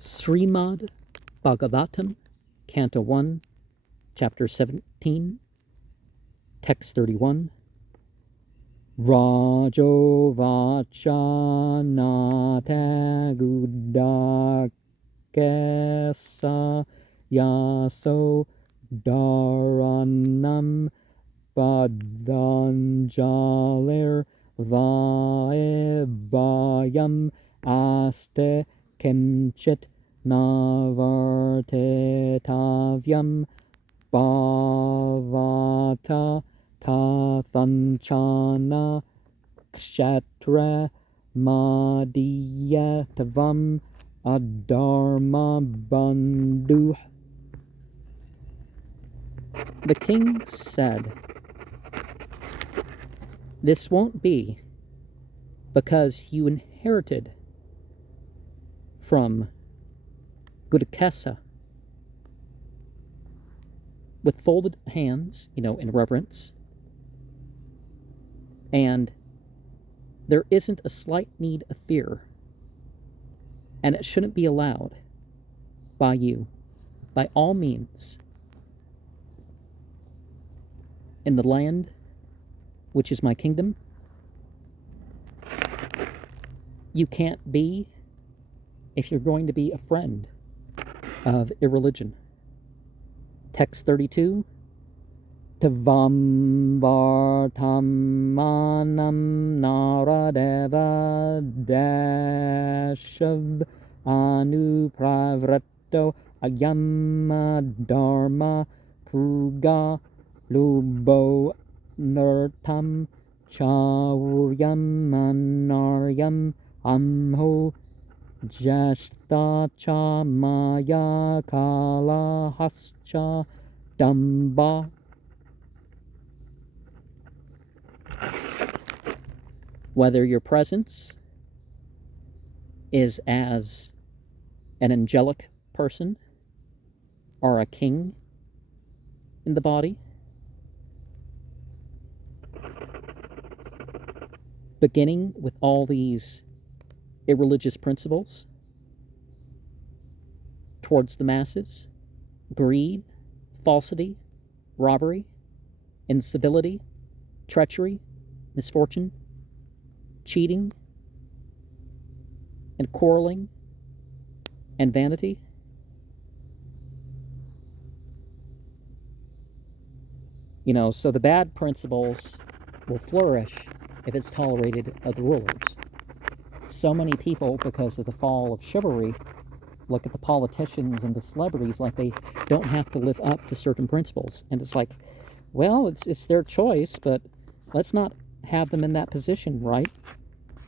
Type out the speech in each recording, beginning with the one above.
Srimad Bhagavatam, Canto 1, Chapter 17, Text 31. Rajo Vachanata Gudakesa Yaso Dharanam Padanjalir Vaebayam Aste Kenchit Navartetavyam Bhavata Tathanchana Kshetra Madhyatavam Adharma Bandhu. The king said, "This won't be, because you inherited from Gudakesa with folded hands, in reverence, and there isn't a slight need of fear, and it shouldn't be allowed by you, by all means, in the land which is my kingdom. You can't be if you're going to be a friend of irreligion." Text 32. Tavam vartamanam naradeva dashav anupravrato ayama dharma puga lubo nurtam chauryam anaryam amho Jashtacha maya kalahascha damba. Whether your presence is as an angelic person or a king in the body, beginning with all these irreligious principles towards the masses: greed, falsity, robbery, incivility, treachery, misfortune, cheating, and quarreling, and vanity. So the bad principles will flourish if it's tolerated of the rulers. So many people, because of the fall of chivalry, look at the politicians and the celebrities like they don't have to live up to certain principles. And it's like, well, it's their choice, but let's not have them in that position, right?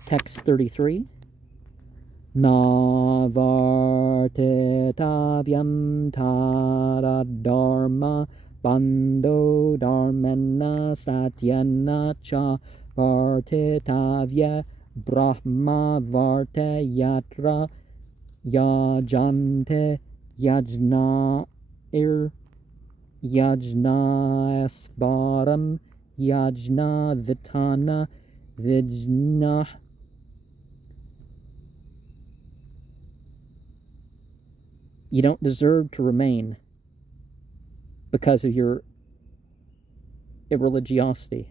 Text 33. Navartetavyam taradharma bando dharmena satyana cha vartetavya Brahma Varte Yatra Yajante Yajna Yajnasvaram Yajna Vitana Vijna. You don't deserve to remain because of your irreligiosity.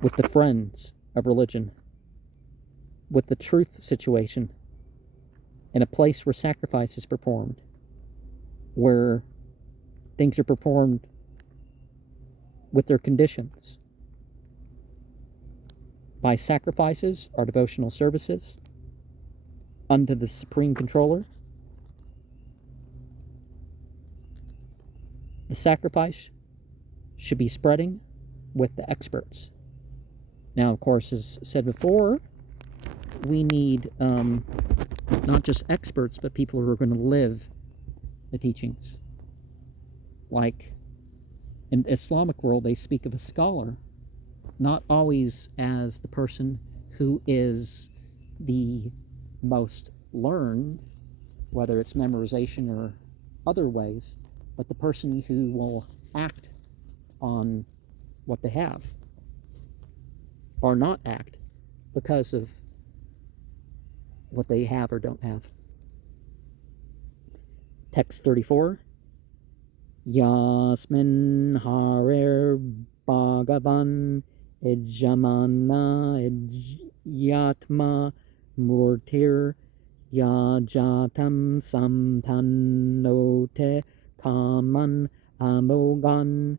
With the friends of religion, with the truth situation, in a place where sacrifice is performed, where things are performed with their conditions, by sacrifices or devotional services unto the Supreme Controller. The sacrifice should be spreading with the experts. Now, of course, as said before, we need not just experts, but people who are going to live the teachings. Like in the Islamic world, they speak of a scholar, not always as the person who is the most learned, whether it's memorization or other ways, but the person who will act on what they have. or not act because of what they have or don't have. Text 34. Yasmin harer bhagavan ejamana ejyatma murtir yajatam samtannote kaman amogan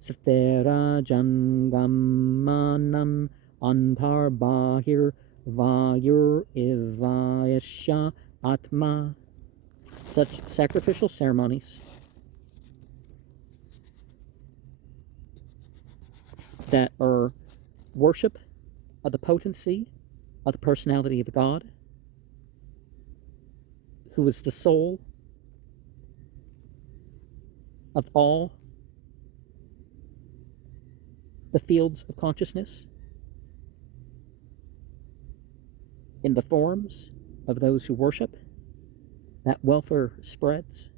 sathera jangamanam antar bahir vayur ivayasya atma. Such sacrificial ceremonies that are worship of the potency of the personality of God, who is the soul of all the fields of consciousness, in the forms of those who worship. That welfare spreads,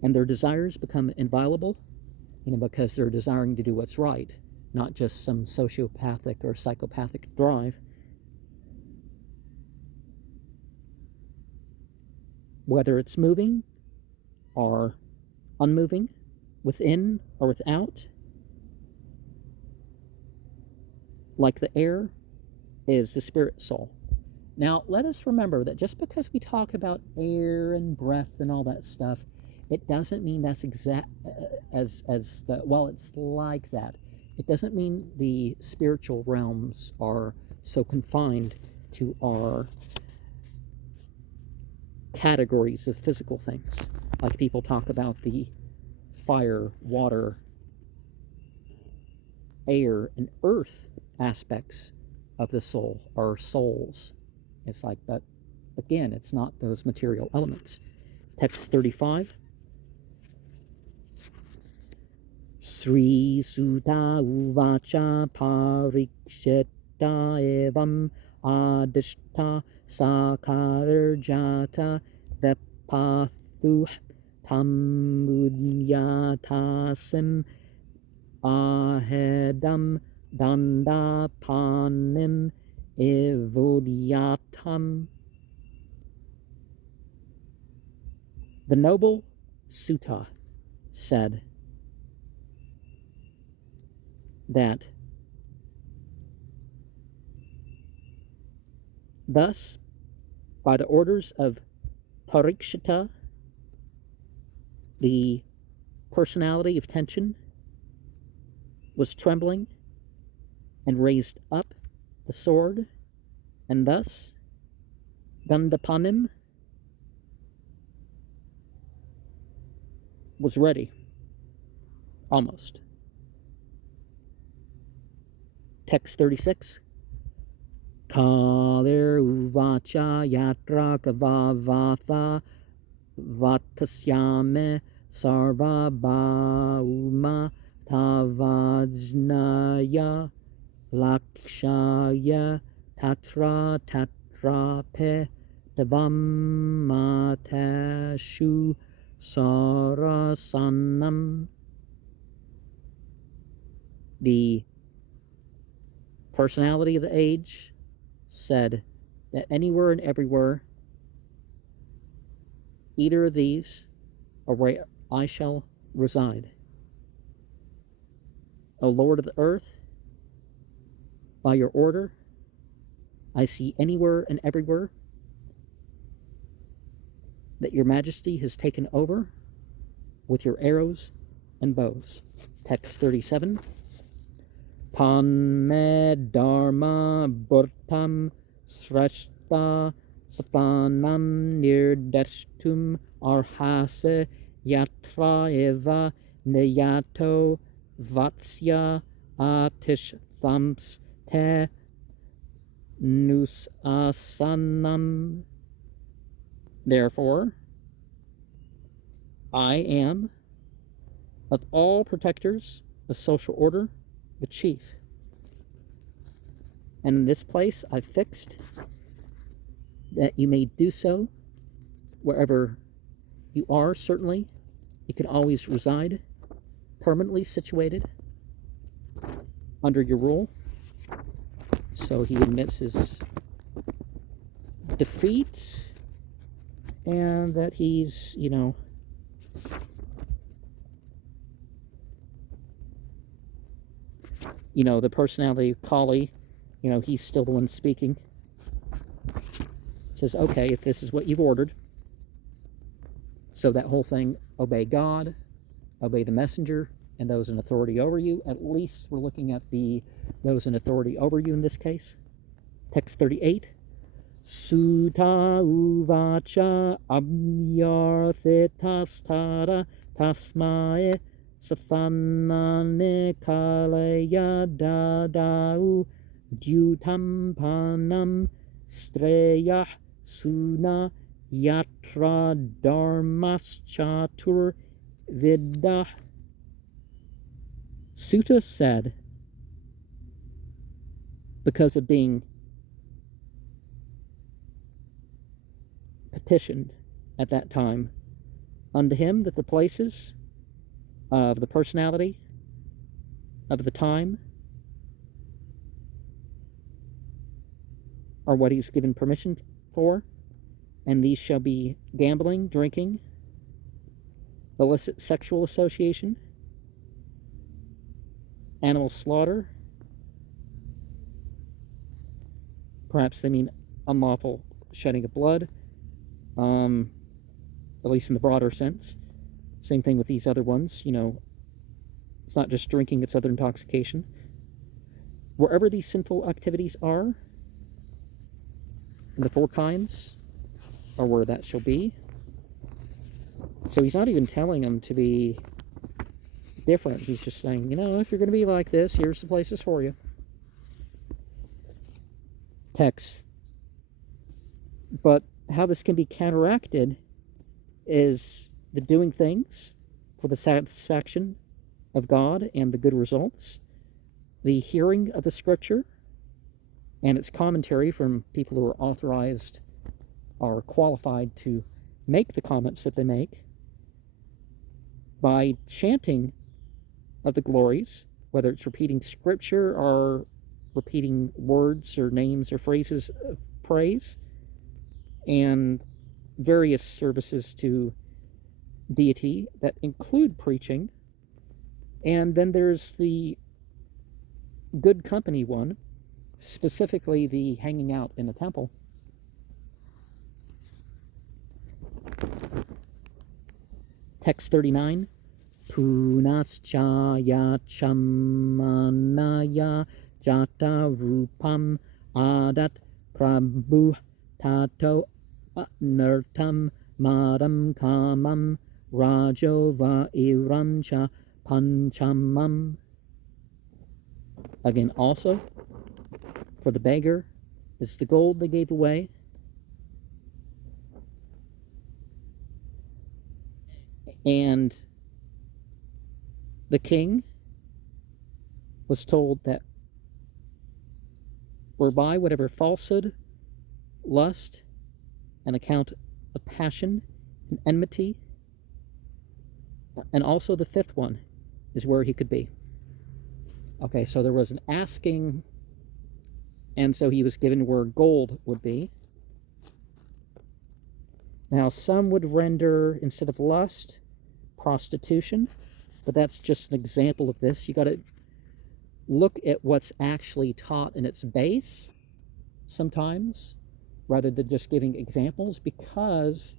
and their desires become inviolable, because they're desiring to do what's right, not just some sociopathic or psychopathic drive. Whether it's moving or unmoving, within or without, like the air is the spirit soul. Now, let us remember that just because we talk about air and breath and all that stuff, it doesn't mean that's it's like that. It doesn't mean the spiritual realms are so confined to our categories of physical things. Like people talk about the fire, water, air, and earth aspects of the soul, or souls. It's like that. Again, it's not those material elements. Text 35. Sri Sutta Uvacha Parikshita Evam Adishta Sakarjata Vepathu Tamudyatasam Ahedam Dandapanim Evodyatam. The noble Sutta said that thus, by the orders of Parikshita, the personality of tension was trembling and raised up the sword, and thus Dandapanim was ready, almost. Text 36. Kalir uvacha yatra kavavatha vatasyame sarva bauma tavajnaya lakshaya tatra tatrape devam matashu sarasanam. The personality of the age said that anywhere and everywhere, either of these are where I shall reside. O Lord of the earth, by your order, I see anywhere and everywhere that your majesty has taken over with your arrows and bows. Text 37. Panme dharma burtam srashta safanam nirdeshtum arhase yatra eva neyato vatsya atish thams te nus asanam. Therefore, I am, of all protectors of social order, the chief. And in this place I've fixed that you may do so wherever you are. Certainly, you can always reside, permanently situated under your rule. So he admits his defeat and that he's, the personality of Kali, he's still the one speaking. Says, okay, if this is what you've ordered, so that whole thing, obey God, obey the messenger, and those in authority over you. At least we're looking at those in authority over you in this case. Text 38. Sutta uvacha abhyarthitastara tasmae sathanane kalaya dadau dyutam panam streyah suna yatra dharmas chatur viddah. Sutta said, because of being petitioned at that time unto him, that the places of the personality of the time are what he's given permission for, and these shall be gambling, drinking, illicit sexual association, animal slaughter, perhaps they mean unlawful shedding of blood, at least in the broader sense. Same thing with these other ones, it's not just drinking, it's other intoxication. Wherever these sinful activities are, and the four kinds are where that shall be. So he's not even telling them to be different. He's just saying, if you're going to be like this, here's the places for you. Text. But how this can be counteracted is the doing things for the satisfaction of God and the good results, the hearing of the scripture and its commentary from people who are authorized or qualified to make the comments that they make, by chanting of the glories, whether it's repeating scripture or repeating words or names or phrases of praise, and various services to deity that include preaching. And then there's the good company one, specifically the hanging out in the temple. Text 39. Punaschaya chamanaya jata rupam adat prabhu tato nirtam madam kamam rajo va iramcha panchamam. Again, also, for the beggar, it's the gold they gave away. And the king was told that whereby whatever falsehood, lust, an account of passion and enmity, and also the fifth one is where he could be. Okay, so there was an asking, and so he was given where gold would be. Now, some would render, instead of lust, prostitution, but that's just an example of this. You got to look at what's actually taught in its base sometimes, rather than just giving examples, because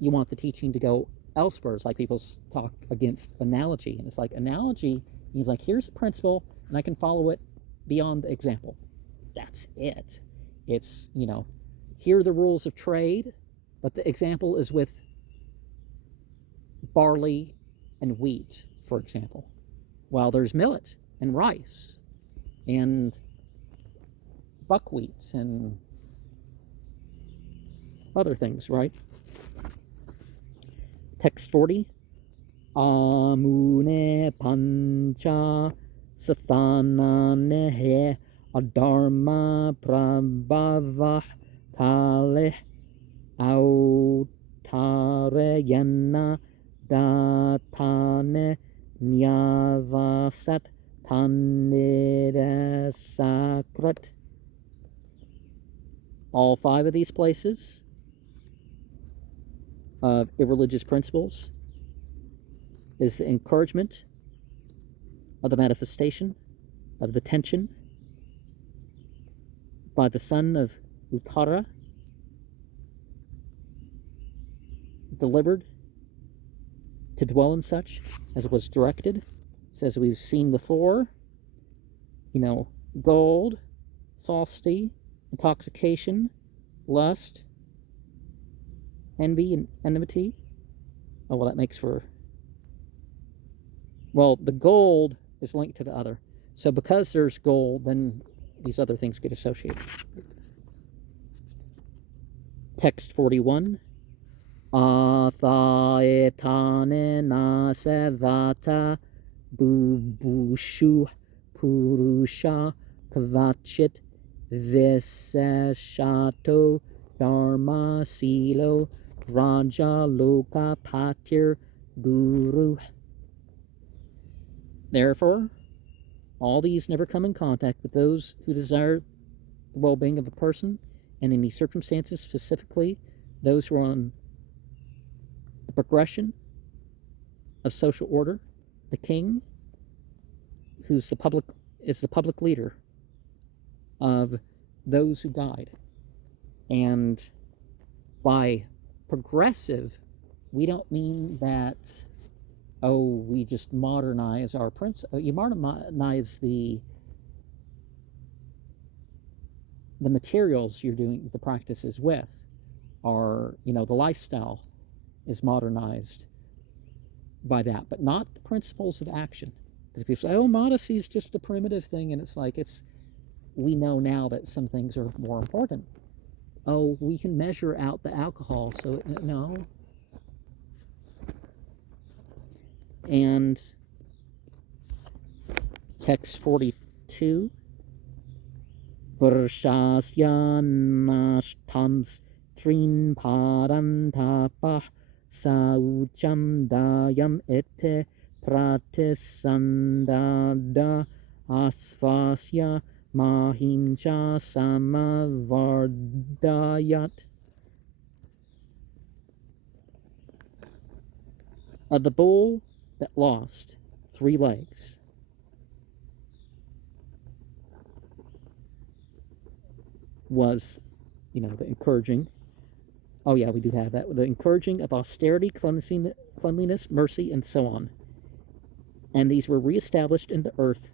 you want the teaching to go elsewhere. It's like people talk against analogy, and it's like analogy means like, here's a principle, and I can follow it beyond the example. That's it. It's, here are the rules of trade, but the example is with barley and wheat, for example, while there's millet and rice and buckwheat and other things, right? Text 40. Amune pancha sathananehe adharma prabhava kale autarayana datane nyavasat tanire sakrat. all 5 of these places of irreligious principles is the encouragement of the manifestation of the tension by the son of Uttara, delivered to dwell in such as was directed. So as we've seen before, gold, falsity, intoxication, lust, envy, and enmity. Oh, well, that makes for... Well, the gold is linked to the other. So because there's gold, then these other things get associated. Text 41. Athaetane nasevata bubushu purusha kvachit viseshato dharma silo raja loka patir guru. Therefore, all these never come in contact with those who desire the well-being of a person, and in these circumstances, specifically those who are on the progression of social order. The king, who's the public leader of those who guide. And by progressive, we don't mean that, we just modernize our principle. You modernize the materials you're doing the practices with, or the lifestyle is modernized by that, but not the principles of action. Because people say, modesty is just a primitive thing, and it's like, we know now that some things are more important. We can measure out the alcohol, so no. And text 42. Varshasya nashtams trin parantapah saucham dayam ete pratisandada asvasya mahimcha samavardayat. Of the bull that lost 3 legs, was, the encouraging. Oh yeah, we do have that. The encouraging of austerity, cleanliness, mercy, and so on. And these were reestablished in the earth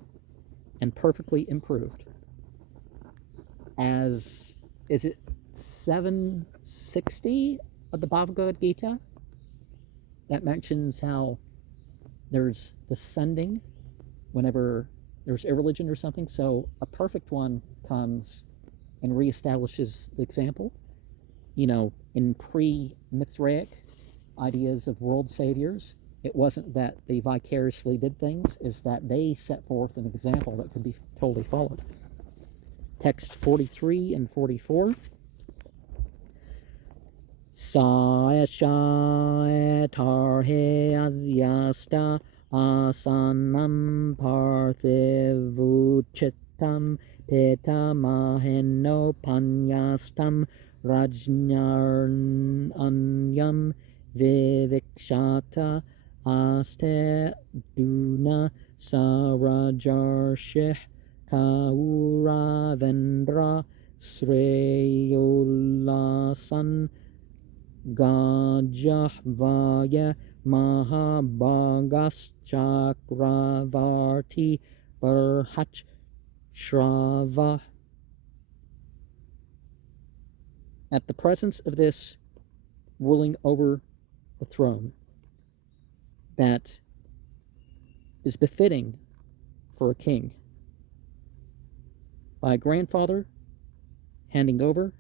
and perfectly improved. Is it 760 of the Bhagavad Gita? That mentions how there's descending whenever there's irreligion or something. So a perfect one comes and reestablishes the example. In pre-Mithraic ideas of world saviors, it wasn't that they vicariously did things, is that they set forth an example that could be totally followed. Text 43 and 44. Saesha tarhe adyasta asanam parthivuchitam petamaheno panyastam rajnaranyam vivikshata aste duna sarajarshih kauravendra sreyolasan Gajahvaya Mahabhagas Chakravarti Barhach Shrava. At the presence of this ruling over the throne that is befitting for a king, by a grandfather handing over,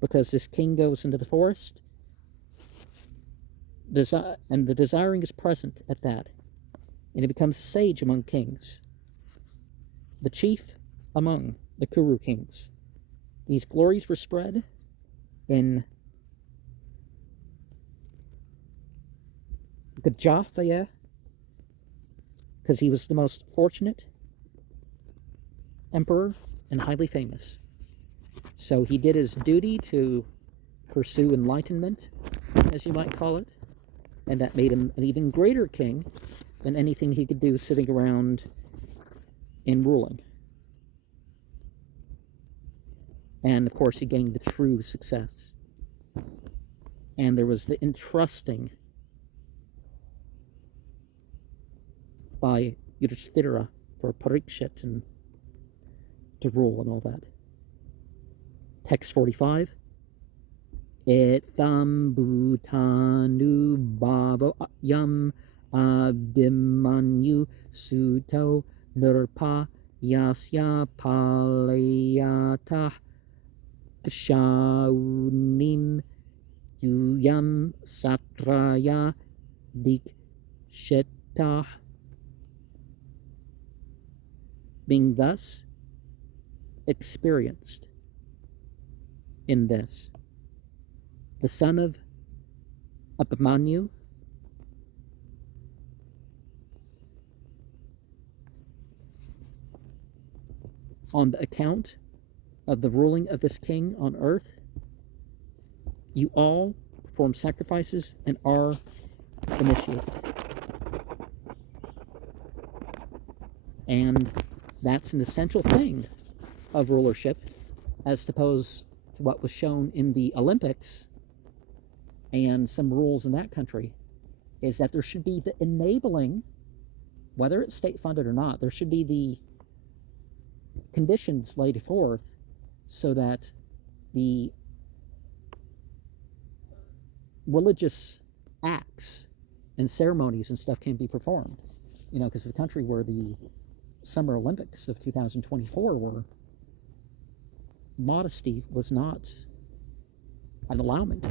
because this king goes into the forest, and the desiring is present at that, and he becomes sage among kings, the chief among the Kuru kings. These glories were spread in Gajafaya, because he was the most fortunate emperor and highly famous. So he did his duty to pursue enlightenment, as you might call it, and that made him an even greater king than anything he could do sitting around and ruling. And of course, he gained the true success. And there was the entrusting by Yudhishthira for Parikshit and to rule and all that. Text 45. Etam bhutanu bhavo yam abhimanyu suto nirpa yasya palayata shaunim yuyam satraya dikshita. Being thus experienced in this, the son of Abhimanyu on the account of the ruling of this king on earth, you all perform sacrifices and are initiated. And that's an essential thing of rulership, as opposed to what was shown in the Olympics and some rules in that country, is that there should be the enabling, whether it's state-funded or not, there should be the conditions laid forth so that the religious acts and ceremonies and stuff can be performed. You know, because the country where the Summer Olympics of 2024 were, modesty was not an allowment.